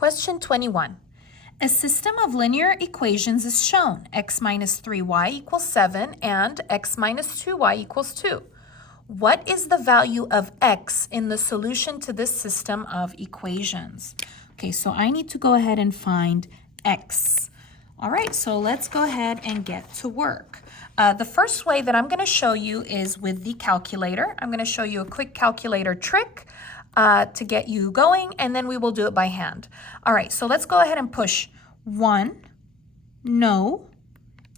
Question 21. A system of linear equations is shown. X minus 3y equals 7 and x minus 2y equals 2. What is the value of x in the solution to this system of equations? Okay, so I need to go ahead and find x. All right, so let's go ahead and get to work. The first way that I'm going to show you is with the calculator. I'm going to show you a quick calculator trick to get you going, and then we will do it by hand. All right, so let's go ahead and push 1, no,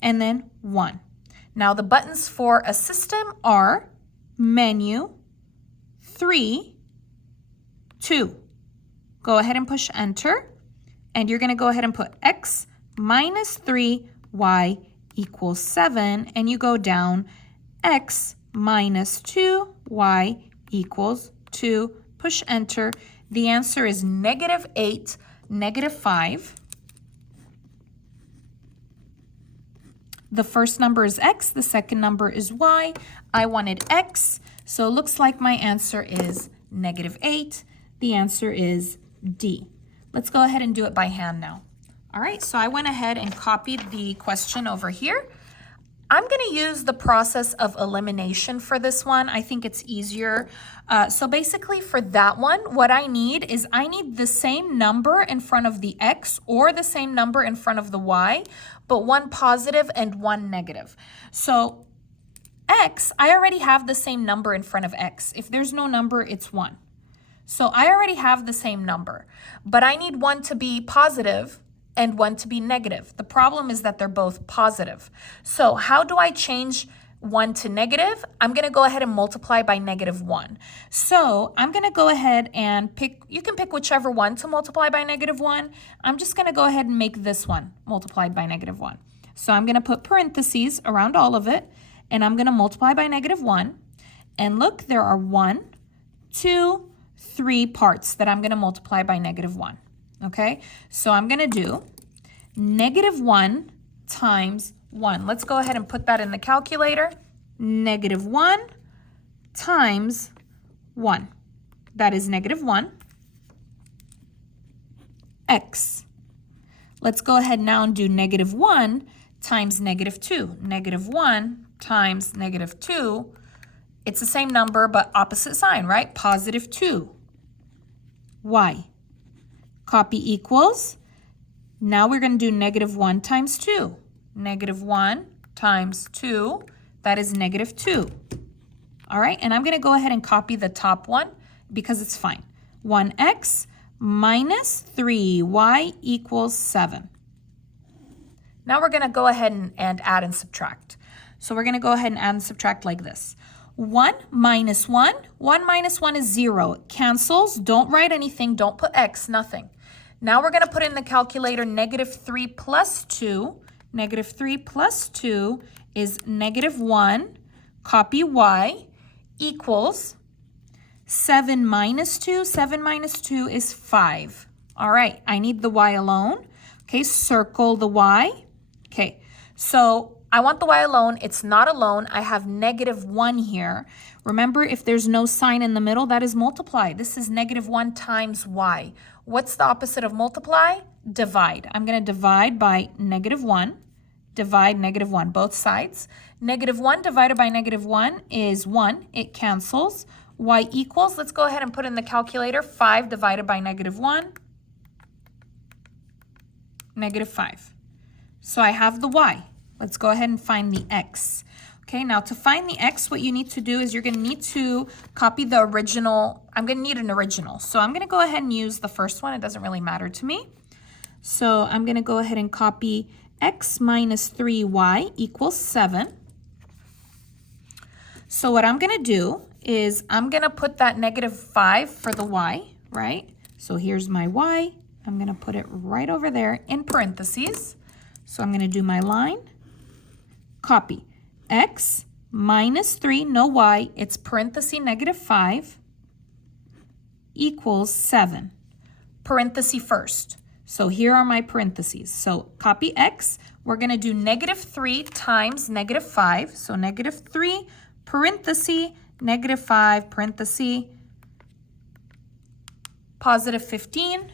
and then 1. Now the buttons for a system are menu, 3, 2. Go ahead and push enter, and you're going to go ahead and put x minus 3y equals 7, and you go down x minus 2y equals 2. Push enter. The answer is -8, -5. The first number is x, the second number is y. I wanted x, so it looks like my answer is -8. The answer is D. Let's go ahead and do it by hand now. All right, so I went ahead and copied the question over here. I'm going to use the process of elimination for this one. I think it's easier. So basically for that one, what I need is I need the same number in front of the x or the same number in front of the y, but one positive and one negative. So x, I already have the same number in front of x. If there's no number, it's 1. So I already have the same number, but I need one to be positive and one to be negative. The problem is that they're both positive. So how do I change 1 to negative? I'm going to go ahead and multiply by -1. So I'm going to go ahead and pick, you can pick whichever one to multiply by -1. I'm just going to go ahead and make this one multiplied by -1. So I'm going to put parentheses around all of it, and I'm going to multiply by -1. And look, there are 1, 2, 3 parts that I'm going to multiply by -1. Okay, so I'm going to do -1 times 1. Let's go ahead and put that in the calculator. -1 times 1. That is -1 x. Let's go ahead now and do -1 times -2. -1 times -2. It's the same number, but opposite sign, right? +2. Y. Copy equals. Now we're going to do -1 times 2. -1 times 2, that is -2. All right, and I'm going to go ahead and copy the top one because it's fine. 1x minus 3y equals 7. Now we're going to go ahead and add and subtract. So we're going to go ahead and add and subtract like this. 1 minus 1. 1 minus 1 is 0. It cancels. Don't write anything. Don't put x, nothing. Now we're going to put in the calculator -3 plus 2. -3 plus 2 is -1. Copy y equals 7 minus 2. 7 minus 2 is 5. All right, I need the y alone. Okay, circle the y. Okay, so I want the y alone. It's not alone. I have -1 here. Remember, if there's no sign in the middle, that is multiply. This is -1 times y. What's the opposite of multiply? Divide. I'm going to divide by -1. Divide -1, both sides. -1 divided by -1 is 1. It cancels. Y equals, let's go ahead and put in the calculator, 5 divided by -1, -5. So I have the y. Let's go ahead and find the x. Okay, now to find the x, what you need to do is you're going to need to copy the original. I'm going to need an original. So I'm going to go ahead and use the first one. It doesn't really matter to me. So I'm going to go ahead and copy x minus 3y equals 7. So what I'm going to do is I'm going to put that -5 for the y, right? So here's my y. I'm going to put it right over there in parentheses. So I'm going to do my line. Copy. X minus 3, no y, it's parenthesis -5 equals 7. Parenthesis first. So here are my parentheses. So copy x. We're going to do -3 times -5. So -3 parenthesis -5 parenthesis +15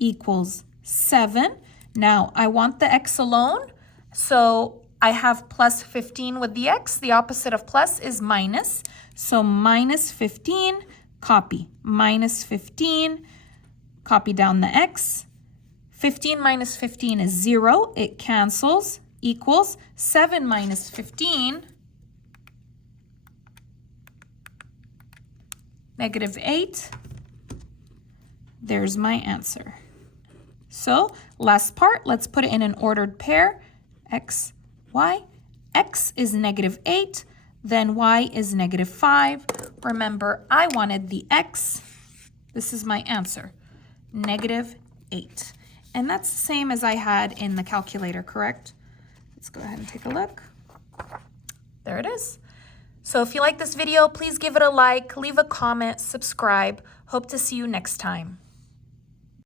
equals 7. Now, I want the x alone, so I have plus 15 with the x. The opposite of plus is minus. So minus 15, copy. Minus 15, copy down the x. 15 minus 15 is 0. It cancels, equals 7 minus 15, negative 8. There's my answer. So last part, let's put it in an ordered pair. X, y. X is negative 8, then y is negative 5. Remember, I wanted the x. This is my answer, negative 8. And that's the same as I had in the calculator, correct? Let's go ahead and take a look. There it is. So if you like this video, please give it a like, leave a comment, subscribe. Hope to see you next time.